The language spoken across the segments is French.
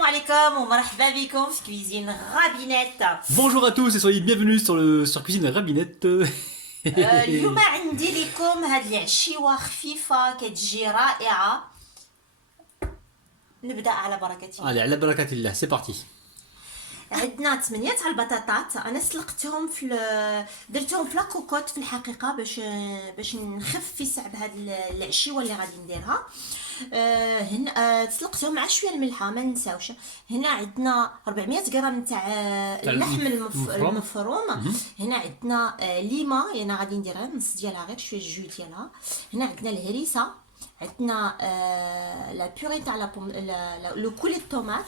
Salam alaikum ou marhaba bikoum في cuisine Rabinette. Bonjour à tous et soyez bienvenus sur Cuisine Rabinette. اليوم عندي لكم هاد العشيوة خفيفة كتجي رائعة. نبدأ على بركة الله. Allez, à la barakatillah, c'est parti. عندنا 8 تاع البطاطات، انا سلقتهم درتهم في لاكوكوت في الحقيقه باش نخفف بهاد العشيوه اللي غادي نديرها. هنا سلقتهم مع شويه الملحه ما ننساوش. هنا عندنا 400 غرام تاع اللحم المفروم. هنا عندنا ليمه، انا غادي نديرها نص ديالها غير شويه الجو ديالها. هنا عندنا الهريسه، عندنا لا بوري تاع لو كولي الطوماط،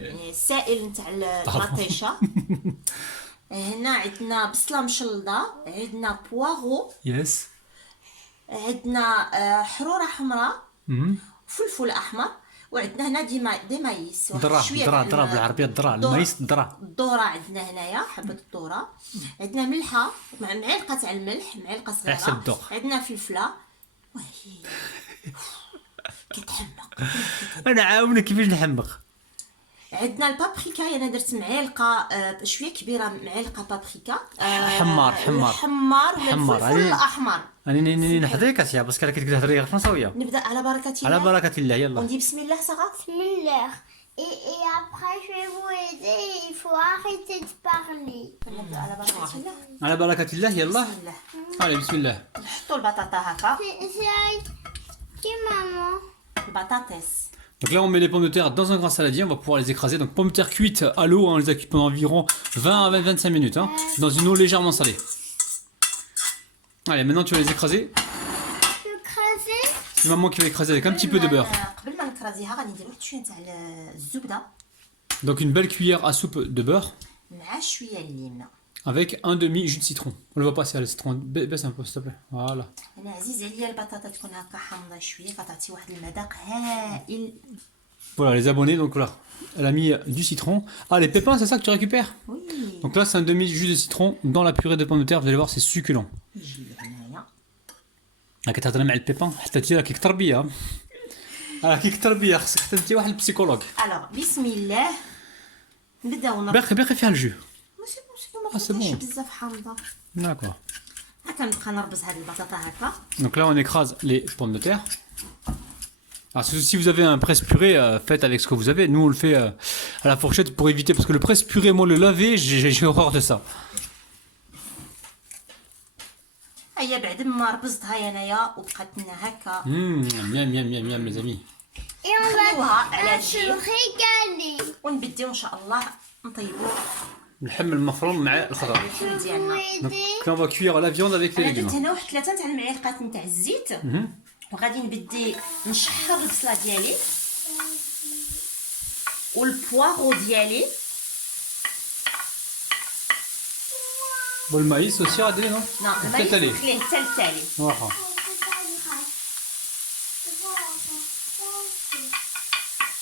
يعني السائل نتاع المطيشه. هنا عندنا بصله مشلضه، عندنا بواغو، Yes. عندنا حروره حمراء، فلفل احمر، وعندنا هنا دي مايس، ذرة بالعربية، المايس ذرة. الذره عندنا هنايا حبه الذره. عندنا ملحه مع معلقه تاع الملح، معلقه حسب صغيره. الذوق. عندنا فلفله وهي كتحمق. أنا عاونك كيفاش نحمق. عندنا البابريكا، انا درت معلقه شويه كبيره، معلقه بابريكا حمار والفلفل الاحمر. أنا نحضرك أسيا بس كنت تهضري غير فرنساوية. نبدا على بركه الله. على بركة الله يلا. وندي بسم الله صغار. Müller. Et après, je vais vous aider. Il faut arrêter de parler. نبدا على بركه الله. على بركة الله يلا. بسم الله. Allez, bismillah. نحطوا البطاطا هكا، Qui, maman? البطاطس. Donc là on met les pommes de terre dans un grand saladier, on va pouvoir les écraser. Donc pommes de terre cuites à l'eau, on les a cuites pendant environ 20 à 25 minutes, hein, dans une eau légèrement salée. Allez, maintenant tu vas les écraser. Je veux craser. C'est maman qui va écraser avec un petit peu de beurre. قبل ما نكرازيها غادي ندير واحد شويه تاع الزبده Donc une belle cuillère à soupe de beurre مع شويه الليمه. avec un demi jus de citron. On le voit pas, c'est le citron. Baisse un peu s'il te plaît. Voilà. انا عزيز عليا البطاطا تكون هكا حامضه شويه، كتعطي واحد المذاق هائل. Voilà les abonnés, donc voilà. Elle a mis du citron. Ah les pépins, c'est ça que tu récupères? Oui. Donc là c'est un demi jus de citron dans la purée de pommes de terre, vous allez voir c'est succulent. يجي هنايا. راك تهضري مع البيبان حتى انت راكي كتربيه. راكي كتربيه خصك حتى انت واحد البسيكولوج. الوغ بسم الله نبداو باقي فيها الجو. ماشي ما سي كنتش بون. بزاف حامضه. D'accord. هكا نبقى نربز هاد البطاطا هكا. Donc là on écrase les pommes de terre. Alors si vous avez un presse-purée, faites avec ce que vous avez. Nous on le fait à la fourchette pour éviter, parce que le presse-purée, moi le laver, j'ai horreur de ça. هيا بعد ما ربزتها انايا وبقات لنا هكا Miam les amis. Et on نخليوها على va se جنب régaler. ونبداو ان شاء الله نطيبو اللحم المفروم مع الخضار. الفول Vous ديالنا. Donc aider. là on va cuire la viande avec les انا درت légumes. هنا واحد 3 تاع المعالق نتاع الزيت، وغادي نبدي نشحر البصله ديالي والبواغو ديالي. Bon le maïs aussi à non? لا Peut-être aller. نخليه حتى التالي. Voilà.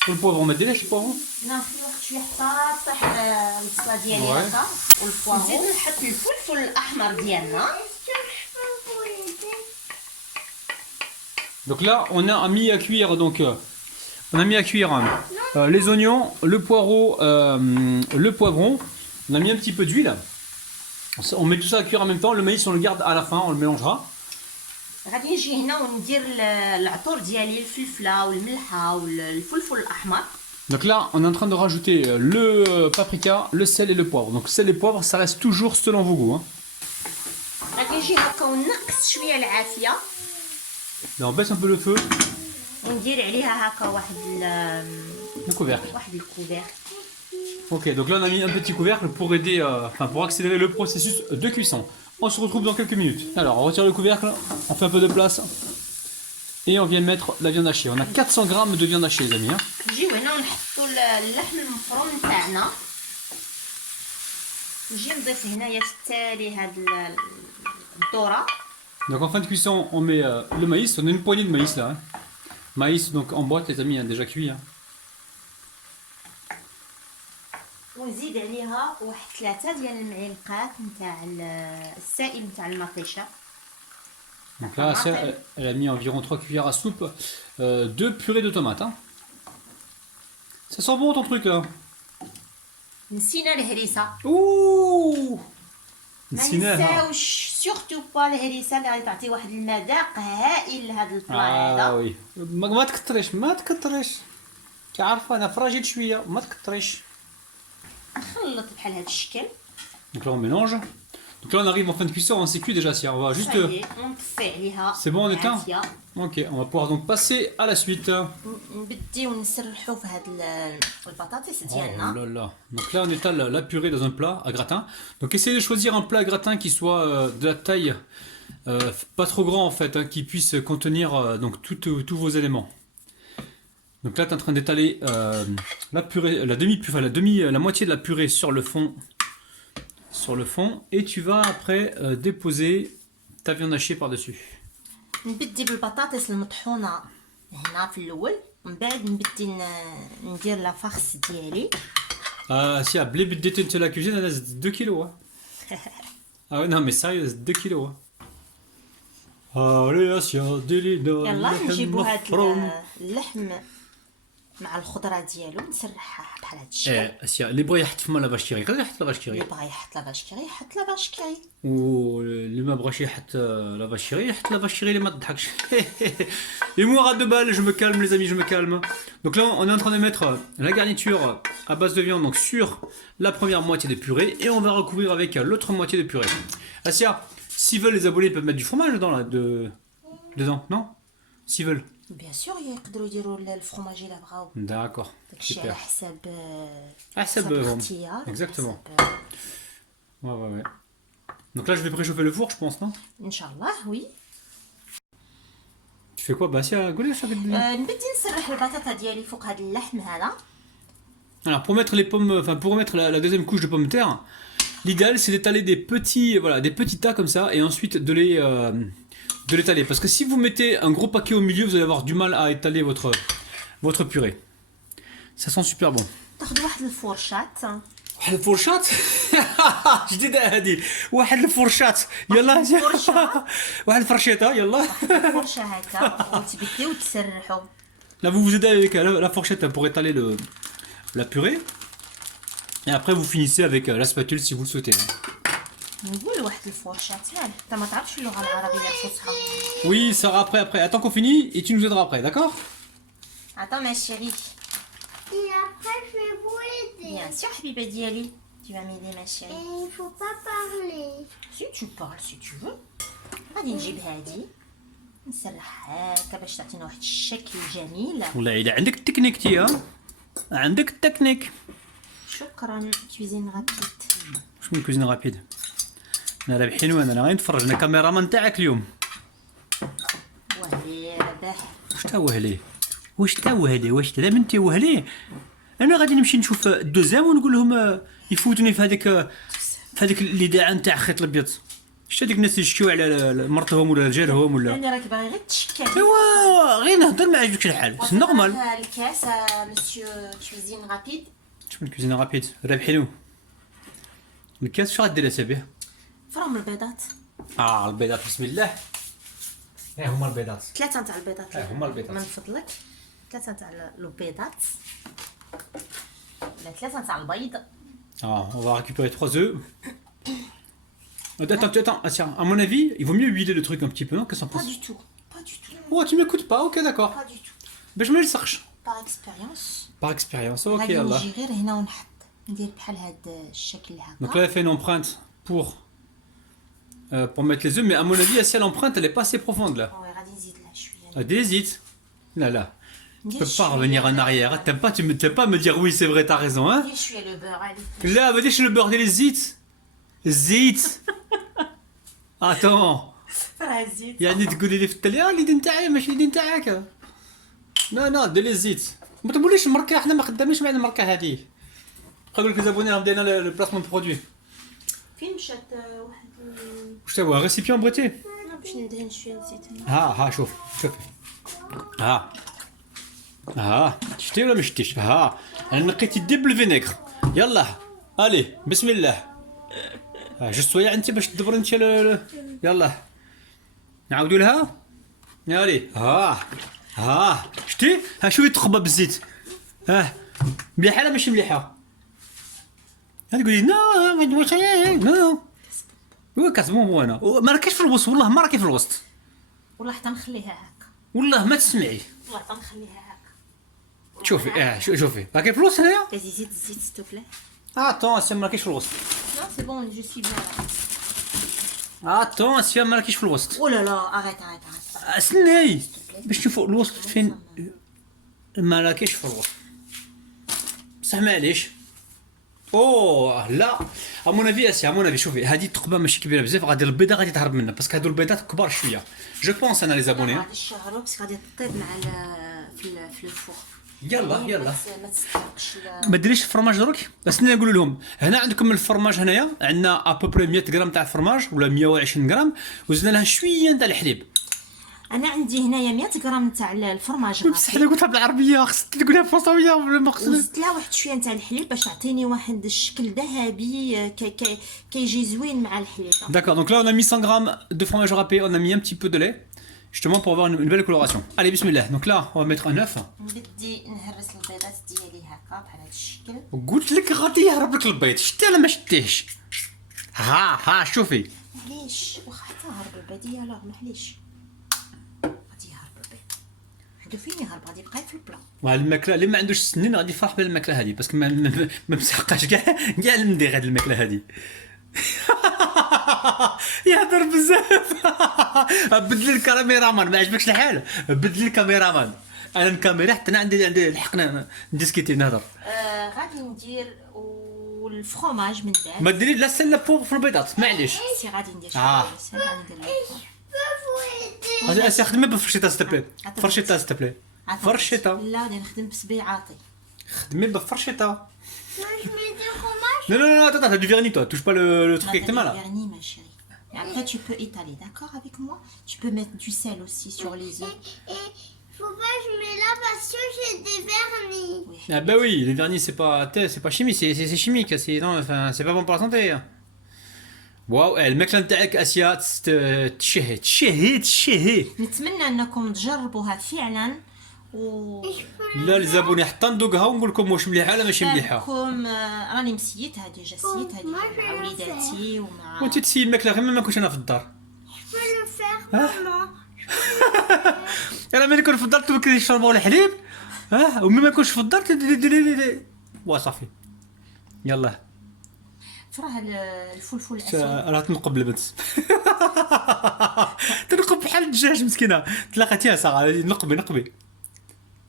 Le poivre, on met des lèches poivre. لا نخلي واحد شويه حتى طيح البصله ديالي هكا والبواغو. نزيد نحط الفلفل الاحمر ديالنا. Est-ce que je peux vous aider? Donc là, on a mis à cuire les oignons, le poireau, le poivron. On a mis un petit peu d'huile. On met tout ça à cuire en même temps. Le maïs, on le garde à la fin, on le mélangera. غادي نجي هنا وندير العطور ديالي، الفلفله والملحه والفلفل الاحمر. Donc là, on est en train de rajouter le paprika, le sel et le poivre. Donc sel et poivre, ça reste toujours selon vos goûts, hein. غادي نجي هكا ونقص شويه العافيه Là, on baisse un peu le feu. وندير عليها هكا واحد Le couvercle. واحد الكوفير. Ok, donc là, on a mis un petit couvercle pour aider, pour accélérer le processus de cuisson. On se retrouve dans quelques minutes. Alors, on retire le couvercle, on fait un peu de place. Et on vient mettre la viande hachée. On a 400 grammes de viande hachée, les amis, hein. نجيو هنا ونحطوا اللحم المفروم نتاعنا. نجي نضيف هنايا في التالي هاد الذره. Donc en fin de cuisson, on met le maïs. On a une poignée de maïs là, hein. Maïs donc en boîte, les amis, hein, déjà cuit, hein. ونزيد عليها واحد 3 ديال المعلقات نتاع السائل نتاع المطيشه. Donc là, elle a mis environ 3 cuillères à soupe de purée de tomates, hein. Ça sent bon ton truc là. نسينا الهريسه. Ouh. ما نسيناها. ننساوش سورتو با الهريسه اللي غادي تعطي واحد المذاق هائل لهذا البلا هذا. وي ما تكتريش ما تكتريش. كيعرف انا فراجيل شويه ما تكتريش. نخلط بحال هذا الشكل. Donc là on mélange. Donc là on arrive en fin de cuisson, on s'est cuit déjà si on va juste. ونطفي عليها. C'est bon on éteint. عافية. Ok, on va pouvoir donc passer à la suite. نبديو نسرحو في هاد البطاطس Oh ديالنا. là là. Donc là on étale la purée dans un plat à gratin. Donc essayez de choisir un plat à gratin qui soit de la taille pas trop grand en fait, hein, qui puisse contenir donc tous vos éléments. Donc là tu es en train d'étaler la purée, la moitié de la purée sur le fond et tu vas après déposer ta viande hachée par-dessus. نبدي بالبطاطس المطحونه هنا في الاول، من بعد نبدي ندير لا فارس ديالي. Si à blé de la cuisine, elle a 2 kilos. Hein. Ah ouais, non, mais sérieux, 2 kilos. Hein. Allez, Asia, Delina, يلا نجيبو هاد مفروم. اللحم مع الخضره ديالو نسرحها بحال هاد الشكل. Asia, اللي بغى يحط فما لا باش كيري، قال يحط لا باش اللي كيري. بغى يحط لافاش كيري يحط لافاش كيري. واللي ما بغاش يحط لا باش كيري يحط لا باش كيري اللي ما تضحكش. Humour à 2 balles, je me calme les amis, je me calme. Donc là, on est en train de mettre la garniture à base de viande donc sur la première moitié de purée et on va recouvrir avec l'autre moitié de purée. Asia, s'ils veulent les abonnés, ils peuvent mettre du fromage dedans là, dedans, non? S'ils veulent. بيان سور يقدروا يديروا الفرماج الا بغاو. D'accord, داكشي على super. حساب حساب الاختيار. exactement. حساب- Ouais. Donc là, je vais préchauffer le four, je pense, non? ان شاء الله وي. Tu fais quoi? Bah, Asia, قولي شو بدي. نبدي نسرح البطاطا ديالي فوق هذا اللحم هذا. Alors pour mettre les pommes, enfin pour mettre la deuxième couche de pommes de terre, l'idéal c'est d'étaler des petits tas comme ça et ensuite de l'étaler. Parce que si vous mettez un gros paquet au milieu, vous allez avoir du mal à étaler votre purée. Ça sent super bon. تاخذ واحد الفرشات. واحد الفرشات جديدة هذه واحد الفرشات يلا فرشة. واحد الفرشيطة يلا. فرشه هكا وتبديو تسرحوا. Là vous vous aidez avec la fourchette pour étaler la purée et après vous finissez avec la spatule si vous le souhaitez. نقول واحد الفرشات ياك انت ما تعرفش اللغه العربيه الفصحى. Oui, ça sera après. Attends qu'on finit et tu nous aideras après, d'accord? Attends ma chérie. Et après, je vais vous aider. Bien sûr حبيبه ديالي. Tu vas m'aider ma Et chérie. il faut pas parler. Si tu parles si tu veux. غادي نجيب هادي نسرح هكا باش تعطينا واحد الشكل جميل. والله إذا عندك التكنيك تيا عندك التكنيك. شكرا كويزين غابيد. شنو الكوزين رابيد؟ انا رابحين وانا غادي نتفرج انا كاميرامان تاعك اليوم. وهي رباح. واش تا وهلي؟ واش تا من وهلي؟ انا غادي نمشي نشوف الدوزام ونقول لهم يفوتوني في هذيك الاذاعه نتاع خيط الابيض. شتا ديك الناس اللي يشكيو على مرتهم ولا رجالهم ولا. يعني راك باغي غير تشكل. ايوا غير نهضر ما عجبكش الحال سي نورمال. الكاس مسيو كويزين رابيد. شوف الكوزين رابيد رابحينو. الكاس شنو غدير اسابيع؟ فرم البيضات. البيضات بسم الله. هما البيضات. 3 تاع البيضات. هما البيضات. من فضلك 3 تاع البيضات. لا 3 تاع البيض. On va récupérer 3 œufs. Attends, tiens, à mon avis, il vaut mieux huiler le truc un petit peu, non? Qu'est-ce que t'en Pas penses? du tout. Pas du tout. Oh, tu m'écoutes pas? Ok, d'accord. Pas du tout. Ben, je me le cherche. Par expérience. Par expérience, ok, غادي Allah. نجي غير هنا ونحط ندير بحال هاد الشكل هكا. Donc là, elle fait une empreinte pour mettre les œufs, mais à mon avis, si l'empreinte, elle est pas assez profonde là. وي غادي نزيد لها شويه. Elle hésite. Là. Tu ندير peux pas شوية revenir en arrière. T'aimes pas me dire oui, c'est vrai, t'as raison, hein? ندير شويه لو بور عليك. Là, va dire chez le beurre des zit. Attends. راه زيد. يعني تقولي لي في التالي اليدين تاعي ماشي اليدين تاعك. لا دير لي زيت ما تقوليش الماركه حنا ما خدامينش مع الماركه هذه. بقى لك زابوني راهم دايرين لو بلاسمون برودوي. فين مشات واحد واش تا هو ريسيبيون بغيتي؟ باش ندهن شويه زيت هنا. ها شوفي شتي ولا ما شتيش؟ انا نقيت يدي بالفينيغر. يلا الي بسم الله. جوج سوايع انت باش تدبر انت يلا نعاودوا لها. يالي شتي شوفي تخبى بالزيت. مليحه لا ماشي مليحه؟ تقولي نو نو هو كاسبون بوانا ما راكيش في الوسط والله ما راكي في الوسط والله حتى نخليها هكا والله ما تسمعي والله حتى نخليها هكا شوفي شوفي راكي في الوسط هنايا زيد زيد s'il te plaît اتون ما راكيش في الوسط non c'est bon je suis bien là اتون ما راكيش في الوسط oh là là arrête استناي باش تشوفوا الوسط فين ما راكيش في الوسط بصح معليش اوه لا امون افي اسيا امون افي شوفي هذه الثقبه ماشي كبيره بزاف غادي البيضه غادي تهرب منها باسكو هادو البيضات كبار شويه جو بونس انا لي زابوني هذا الشهر بس غادي تطيب مع في الفوق يلا ما تستحقش ما ديريش الفرماج دروك استنى نقول لهم هنا عندكم الفرماج هنايا عندنا ابوبري 100 غرام تاع الفرماج ولا 120 غرام وزدنا لها شويه تاع الحليب انا عندي هنايا 100 غرام تاع الفرماج بصح انا قلتها بالعربيه خصك تقولها بالفرنساويه بالمقصود وزدت لها واحد شويه تاع الحليب باش تعطيني واحد الشكل ذهبي كيجي زوين مع الحليب. D'accord, donc là on a mis 100 grammes de fromage râpé, on a mis un petit peu de lait, justement pour avoir une belle coloration. Allez, bismillah. Donc là on va mettre un œuf. بدي نهرس البيضات ديالي هكا بحال هذا الشكل. قلت لك غادي يهرب لك البيض، شتي ولا ما شتيهش؟ ها شوفي. معليش واخا حتى هرب البيض يلاه معليش. غادي يهرب البيض. عنده فين يهرب غادي يبقى في البلا. الماكله اللي ما عندوش سنين غادي يفرح بالماكله هذه باسكو ما مسحقاش كاع المندي هذه الماكله هذه. يهضر بزاف. بدل الكاميرامان ما عجبكش الحال بدل الكاميرامان انا الكاميرا حتى انا عندي الحق نديسكيتي نهضر. غادي ندير والفرomage من بعد ما ديري لا سله فوق في البيضات معليش. سي غادي ندير شويه سي غادي ندير هذه اسيا خدمي بالفرشيطه ستبلي فرشيطه ستبلي فرشيطه لا غادي نخدم بسبيعاتي خدمي بالفرشيطه. Moi, je mets du fromage. Non, attends, t'as du vernis toi, touche pas le truc avec tes mains là. vernis ma chérie. Et après tu peux étaler, d'accord avec moi? Tu peux mettre du sel aussi sur les œufs. Et faut pas que je mets là parce que j'ai des vernis. Oui. Ah bah oui, les vernis c'est pas chimique, c'est chimique, non, enfin, c'est pas bon pour la santé. واو الماكله نتاعك اسيا تشهي نتمنى انكم تجربوها فعلا لا الزبوني حتى ندوقها ونقول لكم واش مليحه ولا ماشي مليحه. لكم راني مسيتها ديجا سيتها مع وليداتي ومع وانت تسيي الماكله غير ما كنتش انا في الدار. Je peux le faire, maman. انا ملي كنت في الدار توكلي يشربوا الحليب وملي ما كنتش في الدار تديري وصافي يلا فراه الفلفل الاسود راه تنقب البنت. تنقب بحال الدجاج مسكينه تلاقيتيها ساعه نقبي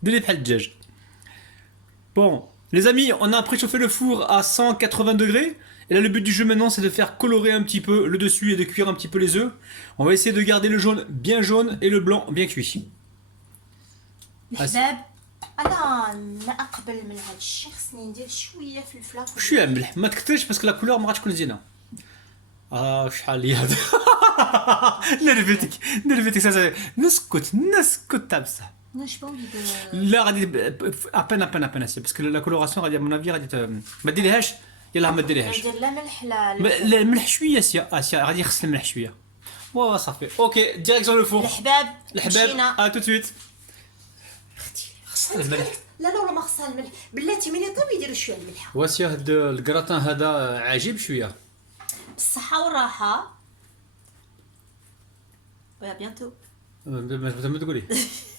ديري بحال الدجاج. Bon, les amis, on a préchauffé le four à 180 degrés. Et là, le but du jeu maintenant, c'est de faire colorer un petit peu le dessus et de cuire un petit peu les œufs. On va essayer de garder le jaune bien jaune et le blanc bien cuit. الحباب انا ما اقبل من هذا الشيء خصني ندير شويه فلفله شويه ملح ما تكثرش باسكو لا كولور ما غاتش تكون زينه. شحال لي هذا. نرفيتك نسكت تاع بصح. واش بون لا غادي ابان باسكو لا كولوراسيون غادي من افي غادي ما ديريهاش يلاه ما ديريهاش. ندير لا ملح لا لا الملح شويه اسيا غادي يخص الملح شويه. صافي اوكي ديريكسيون لو فور. الحباب ا تو سويت. خصها الملح. لا ما خصها الملح بلاتي ملي يطيب يديروا شويه الملح. واسيا هاد الكراتان هذا عجيب شويه. بالصحه والراحه ويا بيانتو. ما تقولي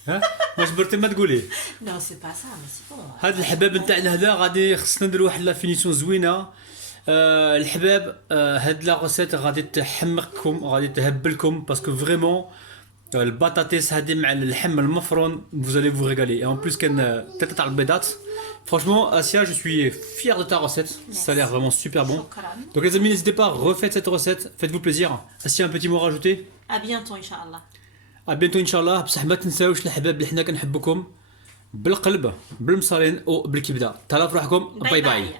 ها واش برتي ما تقولي. نو سي با سا مي سي بون. هاد الحباب نتاعنا هذا غادي خصنا ندير واحد لا فينيسيون زوينه. الحباب هاد لا غوسيت غادي تحمقكم غادي تهبلكم باسكو فريمون البطاطس هادي مع اللحم المفروم vous allez vous régaler et en plus كان تاع تاع البيضات. Franchement, Asia, je suis fier de ta recette. Ça a l'air vraiment super bon. Donc les amis, n'hésitez pas, refaites cette recette, faites-vous plaisir. Asia, un petit mot à rajouter. À bientôt, Inch'Allah. À bientôt, Inch'Allah. بصح ما تنساوش الحباب اللي حنا كنحبكم بالقلب بالمصارين وبالكبده. تهلاو في روحكم. باي باي.